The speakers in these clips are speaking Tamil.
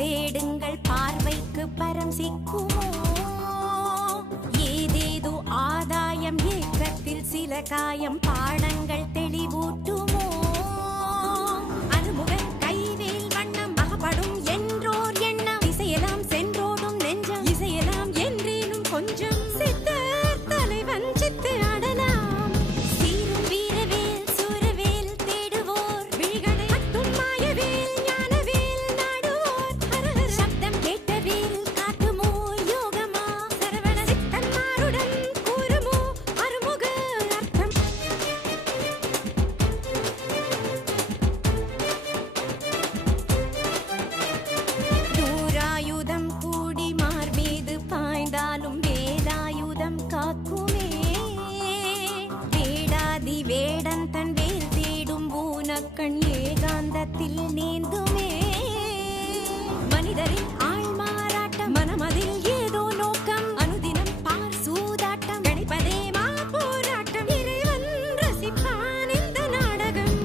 தேடுங்கள் பார்வைக்கு பரம் சிக்குமோ ஏதேதோ ஆதாயம் ஏக்கத்தில் சில காயம் பாடங்கள் தெளிவூட்டுமோ அருமுகன் கைவேல் வண்ணம் அகப்படும் என்றோர் எண்ணம் இசையெல்லாம் சென்றோடும் நெஞ்சம் இசையெல்லாம் என்றேனும் கொஞ்சம் சித்தர் தலைவன் சித்து அடலாம் சீரும் வீரவேல் சூரவேல் தேடுவோர் விழிகளை அத்தும் மாயவேல் ஞானவேல் நாடுவோர் ஹரஹர சப்தம் கேட்டவேல் காட்டுமோ யோகமா சரவண சித்தன் மாருடன் கூறுமோ அருமுக அர்த்தம் நூறாயுதம் கூடி மார்மீது பாய்ந்தாலும் வேலாயுதம் காக்குமே வேடாதி வேடன் தன் வேல் தேடும் பூனக்கண் ஏகாந்தத்தில் நீந்துமே மனிதரின் ஆள் மாறாட்டம் மனமதில் ஏதோ நோக்கம் அனுதினம் பார் சூதாட்டம் கணிப்பதே மா போராட்டம் இறைவன் ரசிப்பான் இந்த நாடகம்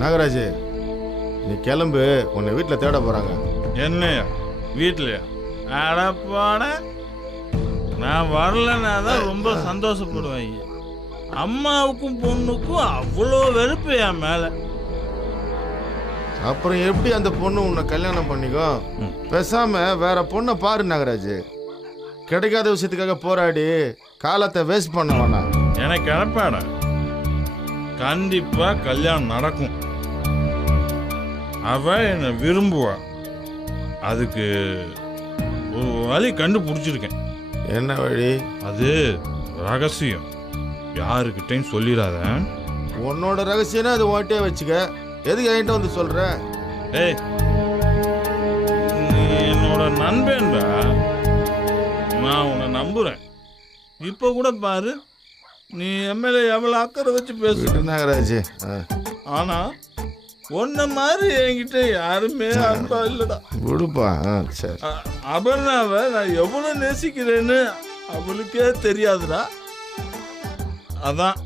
நாகராஜ், நீ கிளம்பு, உன்னை வீட்டில் தேட போறாங்க. என்னையா வீட்லையா? அடப்பான நான் வரலன்னா தான் ரொம்ப சந்தோஷப்படுவேன். அம்மாவுக்கும் பொண்ணுக்கும் அவ்வளோ வெறுப்பு என் மேல. அப்புறம் எப்படி அந்த பொண்ணு உன்னை கல்யாணம் பண்ணிக்கோ? பேசாம வேற பொண்ணை பாரு நாகராஜ். கிடைக்காத விஷயத்துக்காக போராடி காலத்தை வேஸ்ட் பண்ண வேணாம். எனக்கு கிளப்பாட கண்டிப்பா கல்யாணம் நடக்கும். அவ என்னை விரும்புவா. அதுக்கு ஒரு வழி கண்டுபிடிச்சிருக்கேன். என்ன வழி? அது ரகசியம், யாருக்கிட்டையும் சொல்லிடாத. உன்னோட ரகசியம்னா அது ஓட்டே வச்சுக்க. எதுக்கு என்கிட்ட வந்து சொல்ற? ஏய், நீ என்னோட நண்பன்டா, நான் உன்னை நம்புறேன். இப்ப கூட பாரு, நீ எம்எல்ஏ எவ்வளவு அக்கறை வச்சு பேசு நாகராஜ். ஆனா ஒன்ன மாதிரி என்கிட்ட யாருமே அன்பா இல்லடா. விடுப்பா. சரி. அபர்ணாவை நான் எவ்வளவு நேசிக்கிறேன்னு அவளுக்கே தெரியாதுடா. அதான்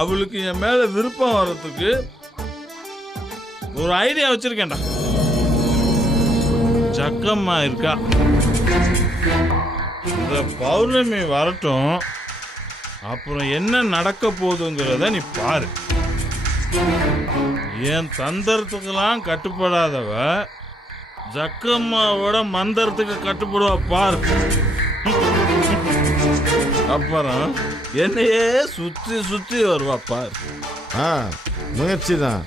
அவளுக்கு என் மேல விருப்பம் வர்றதுக்கு ஒரு ஐடியா வச்சிருக்கேன்டா. சக்கம்மா இருக்கா, இந்த பௌர்ணமி வரட்டும், அப்புறம் என்ன நடக்க போகுதுங்கிறத நீ பாரு. என் தந்திரத்துக்கெல்லாம் கட்டுப்படாதவ ஜக்கம்மாவோட மந்திரத்துக்கு கட்டுப்படுவா பாரு. அப்புறம் என்னையே சுத்தி சுத்தி வருவா பாரு. முயற்சி தான்.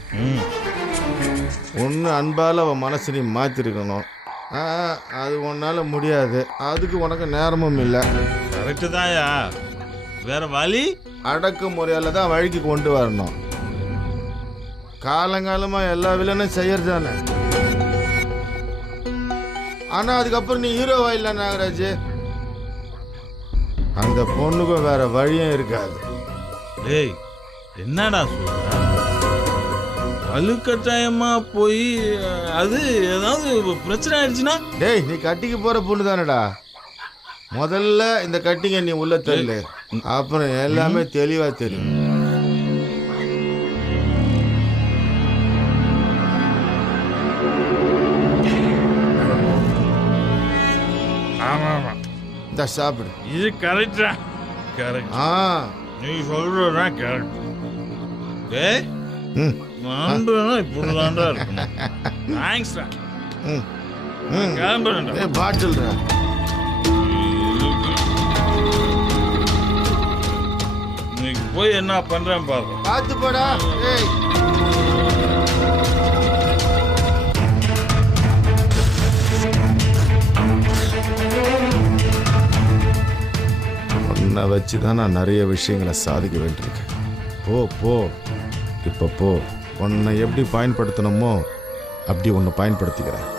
ஒன்று அன்பால் அவன் மனசு நீ மாற்றிருக்கணும். அது உன்னால முடியாது. அதுக்கு உனக்கு நேரமும் இல்லை. கரெக்டு தான்யா. வேற வழி? அடக்குமுறையால் தான் வழிக்கு கொண்டு வரணும். காலங்காலமாக எல்லா வில்லனும் செய்யறதானே. ஆனால் அதுக்கப்புறம் நீ ஹீரோவா இல்லை நாகராஜ். அந்த பொண்ணுக்கும் வேற வழியும் இருக்காது. டேய், என்னடா சொல்ற? அழுக்கட்டாயமா போய் அது ஏதாவது பிரச்சனை ஆயிடுச்சுன்னா? டேய், நீ கட்டிக்கு போற பொண்ணு தானடா. முதல்ல இந்த கட்டிங்க நீ உள்ள தள்ளு, அப்புறம் எல்லாமே தெளிவா தெரியும். இந்த சாப்பிடு. இது கரெக்டா? கரெக்ட். நீ சொல்றதுதான் கரெக்ட். டேய், நண்பனா இப்படிதான்டா இருக்கணும். தேங்க்ஸ்டா. கிளம்புறேன்டா. பாட்டில்டா. இன்னைக்கு போய் என்ன பண்றேன் பாரு. பார்த்து போடா. உன்னை வச்சு தான் நான் நிறைய விஷயங்களை சாதிக்க வேண்டியிருக்கேன். போ போ, இப்போ போ. உன்னை எப்படி பயன்படுத்தணுமோ அப்படி உன்னை பயன்படுத்திக்கிறேன்.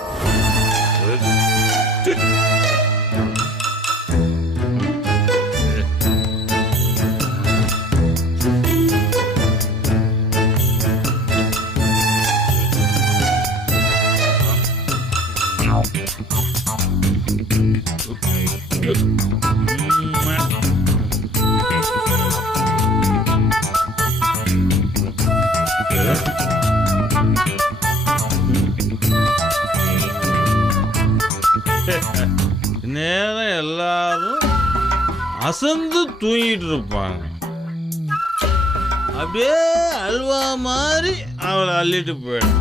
நேரம் எல்லாரும் அசந்து தூங்கிட்டு இருப்பாங்க. அப்படியே அல்வா மாதிரி அவளை அள்ளிட்டு போயிடும்.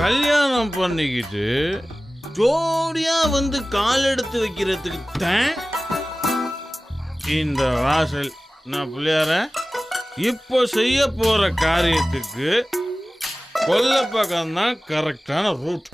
கல்யாணம் பண்ணிக்கிட்டு ஜோடியா வந்து கால் எடுத்து வைக்கிறதுக்கு தான் இந்த வாசல். நான் பிள்ளையார இப்போ செய்ய போற காரியத்துக்கு கொல்ல பக்கம் தான் கரெக்டான ரூட்.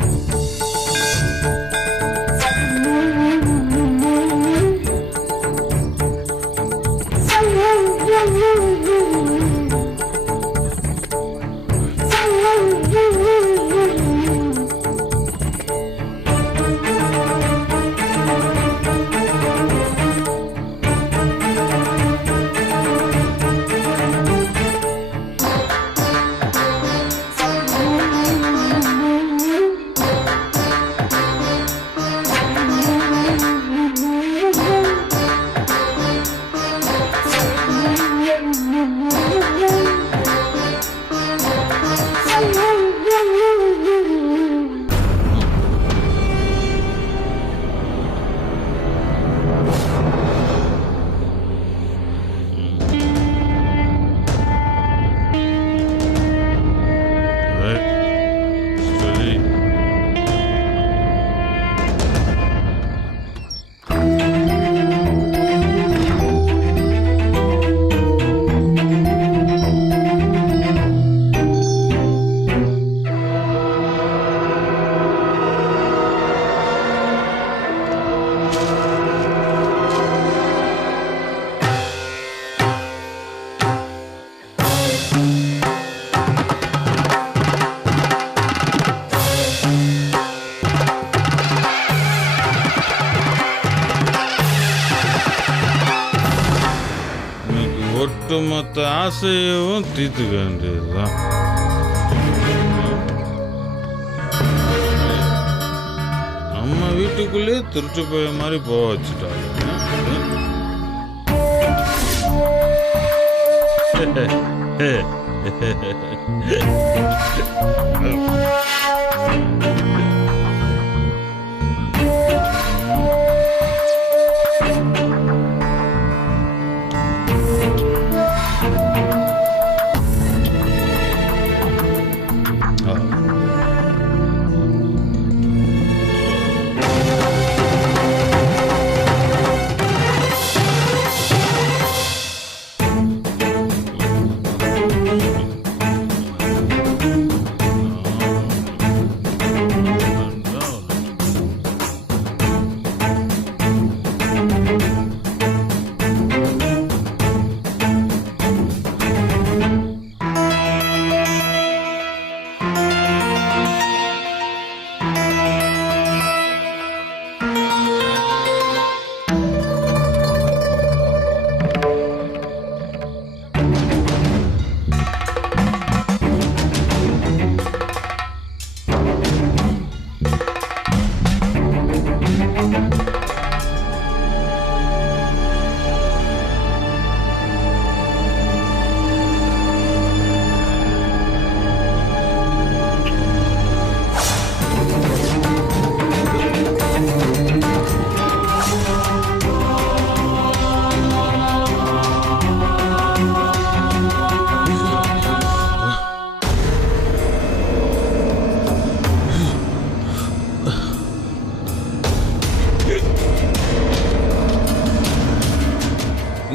ஒட்டுமொத்த ஆசையும் தீர்த்துக்க வேண்டியதுதான். நம்ம வீட்டுக்குள்ளே திருட்டு போய மாதிரி போக வச்சுட்டாங்க.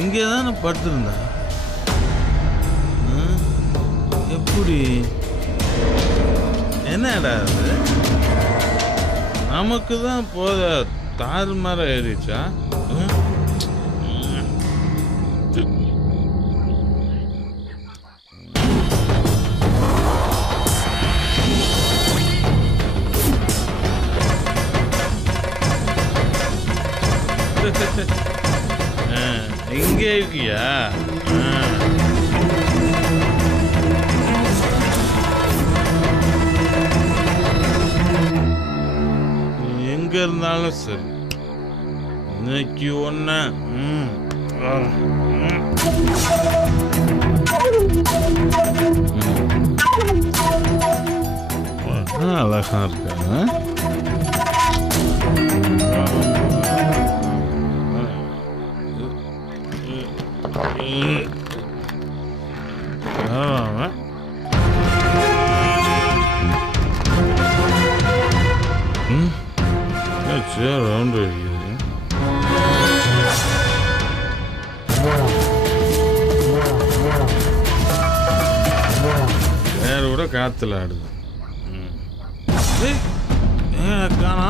இங்கே தானே படுத்திருந்தா? எப்படி என்னடா அது? நமக்கு தான் போத தாறுமாற ஏறிச்சா? இங்கே இருக்கியா? எங்க இருந்தாலும் சரி, இன்னைக்கு ஒண்ணு அழகா இருக்காங்க. ரவுண்ட் அடிக்குது. வேற கூட காத்துல ஆடுது. காணா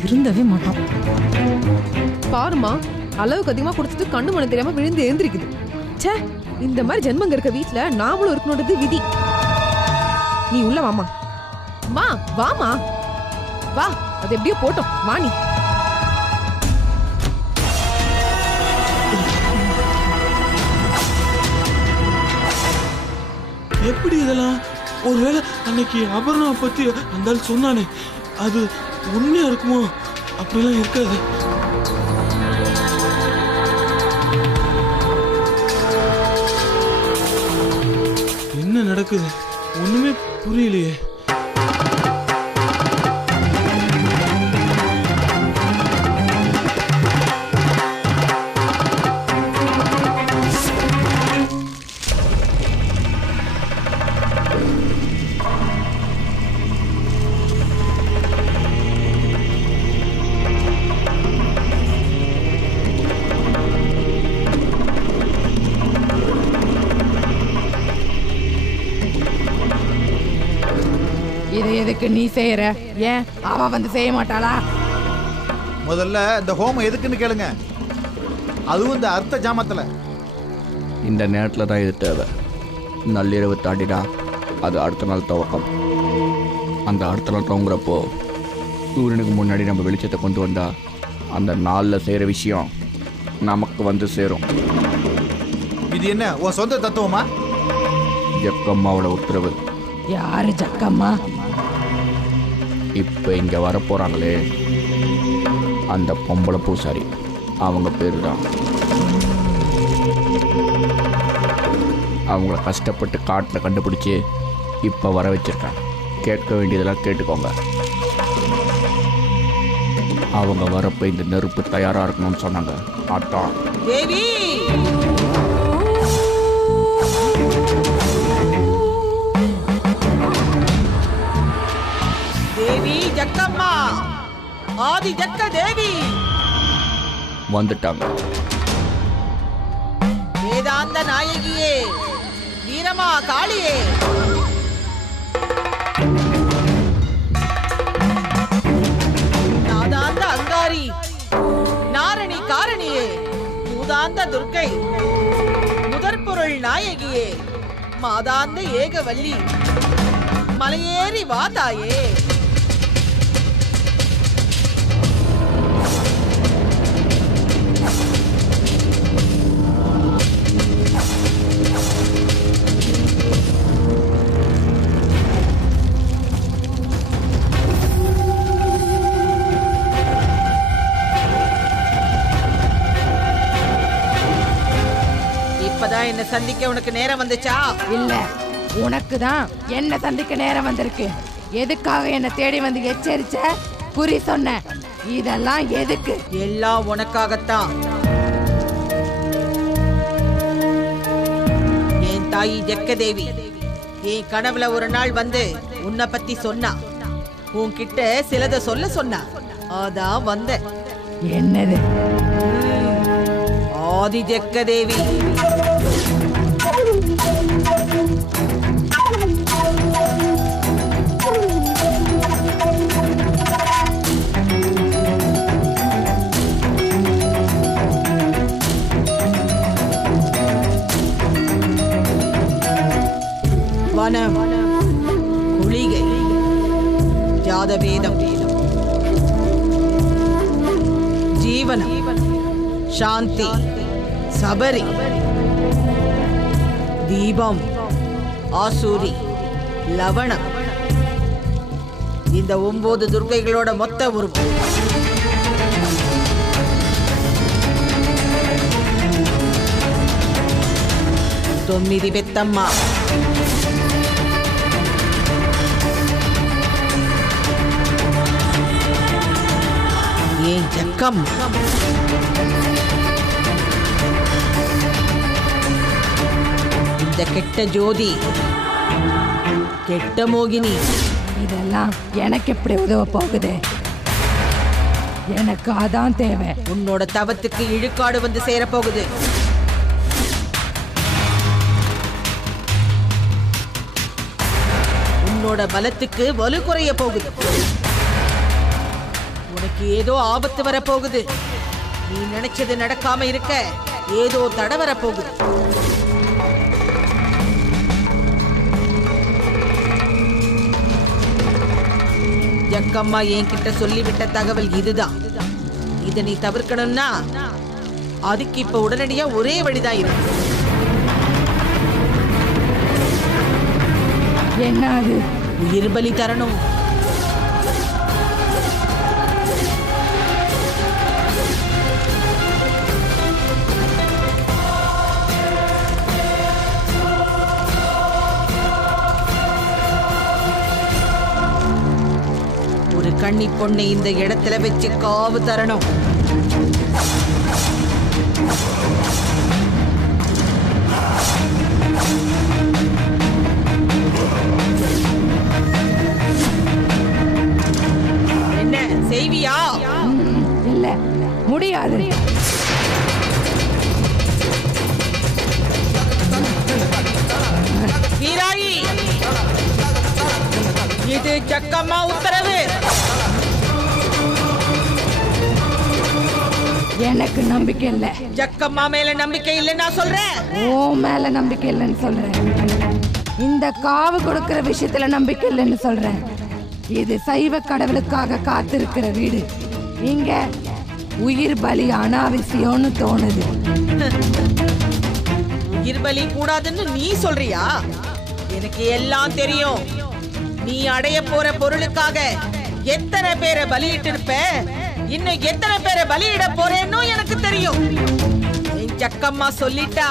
திருந்தவே மாட்டான். பாருமா, அளவுக்கு அதிகமா குடிச்சிட்டு கண்ணு மண்ணு தெரியாம விழுந்து எழுந்திருக்குது. ச்சே, இந்த மாதிரி ஜென்மங்க இருக்க வீட்டுல நாமளும் இருக்கணும்ன்றது விதி. நீ உள்ள வாமா. வாமா வா, அது எப்படியோ போட்டோம், வா நீ. எப்படி இதெல்லாம்? ஒருவேளை அன்னைக்கு அபர்ணா பத்தி அந்த சொன்னானே, அது உண்மையா இருக்குமோ? அப்படிலாம் இருக்காது. என்ன நடக்குது ஒண்ணுமே புரியலையே. இதை எதுக்கு நீ செய்யற? ஏன் அவ வந்து செய்ய மாட்டாளா? முதல்ல இந்த ஹோமம் எதுக்குன்னு கேளுங்க. அதுவும் இந்த அர்த்த ஜாமத்துல. இந்த நேரத்தில் தான் இது தேவை. நள்ளிரவு தாண்டினா அது அடுத்த நாள் துவக்கம். அந்த அடுத்த நாள் துவங்குறப்போ சூரியனுக்கு முன்னாடி நம்ம வெளிச்சத்தை கொண்டு வந்தா அந்த நாளில் செய்கிற விஷயம் நமக்கு வந்து சேரும். இது என்ன உன் சொந்த தத்துவமா? ஜக்கம்மாவோட உத்தரவு. யாரு ஜக்கம்மா? இப்போ இங்கே வரப்போகிறாங்களே அந்த பொம்பளை பூசாரி, அவங்க பேர் தான். அவங்கள கஷ்டப்பட்டு காட்டில் கண்டுபிடிச்சி இப்போ வர வச்சிருக்கேன். கேட்க வேண்டியதெல்லாம் கேட்டுக்கோங்க. அவங்க வரப்போ இந்த நெருப்பு தயாராக இருக்கணும்னு சொன்னாங்க. அதான் தேவி, தேவி ஜக்கம்மா, ஆதி ஜக்க தேவி வந்துட்டாங்க. வேதாந்த நாயகியே, வீரமா காளியே, அகிலாந்த துர்க்கை, முதற்பொருள் நாயகியே, மாதாந்த ஏகவல்லி, மலையேறி வா தாயே. இப்பதான் என்ன சந்திக்க உனக்கு நேரம் வந்துச்சா? இல்ல, உனக்கு தான் என்ன சந்திக்க நேரம் வந்திருக்கு. எதுக்காக என்ன தேடி வந்து எச்சரிச்ச, குறி சொன்ன, இதெல்லாம் எதுக்கு? எல்லாம் உனக்காகத்தான். என் தாயி ஜக்கதேவி என் கனவுல ஒரு நாள் வந்து உன்னை பத்தி சொன்னா. உன்கிட்ட சிலத சொல்ல சொன்னா. அதான் வந்த. என்னது? ஆதி ஜக்கதேவி. வனம், குளிகை, ஜாதவேதம், ஜீவனம், சாந்தி, சபரி, தீபம், ஆசூரி, லவணம். இந்த 9 துர்க்கைகளோட மொத்த உருவம். தொம்மிதி பெத்தம்மா, ஏன் ஜக்கம், இந்த கெட்ட ஜோதி, கெட்ட மோகினி. இதெல்லாம் எனக்கு எப்படி உதவ போகுது? எனக்கு அதான் தேவை. உன்னோட தவத்துக்கு இழுக்காடு வந்து சேரப்போகுது. உன்னோட பலத்துக்கு வலு குறைய போகுது. உனக்கு ஏதோ ஆபத்து வரப்போகுது. நீ நினைச்சது நடக்காம இருக்க ஏதோ தடை வரப்போகுது. ஜக்கம்மா என்கிட்ட சொல்லிவிட்ட தகவல் இதுதான். இதை நீ தவிர்க்கணும்னா அதுக்கு இப்ப உடனடியா ஒரே வழிதான் இருக்கு. என்ன அது? உயிர் பலி தரணும். ஒரு கன்னி பொண்ணை இந்த இடத்துல வச்சு காவு தரணும். என்ன செய்வியா? இல்ல, முடியாது. வீராயி, இது ஜக்கம்மா உத்தரவு. எனக்கு நம்பிக்கை இல்ல. ஜக்கம்மா மேல நம்பிக்கை இல்ல நான் சொல்றேன். ஓ மேல நம்பிக்கை இல்லைன்னு சொல்றேன். இந்த காவு கொடுக்கிற விஷயத்துல நம்பிக்கை இல்லைன்னு சொல்றேன். இது சைவ கடவுளுக்காக காத்திருக்கிற வீடு. இங்க உயிர் பலி அனாவசியம்னு தோணுது. உயிர் பலி கூடாதுன்னு நீ சொல்றியா? எனக்கு எல்லாம் தெரியும். நீ அடைய போற பொருளுக்காக எத்தனை பேரை பலியிட்டு இருப்ப, இன்னும் எத்தனை பேரை பலியிட போறேன்னு எனக்கு தெரியும். என் ஜக்கம்மா சொல்லிட்டா.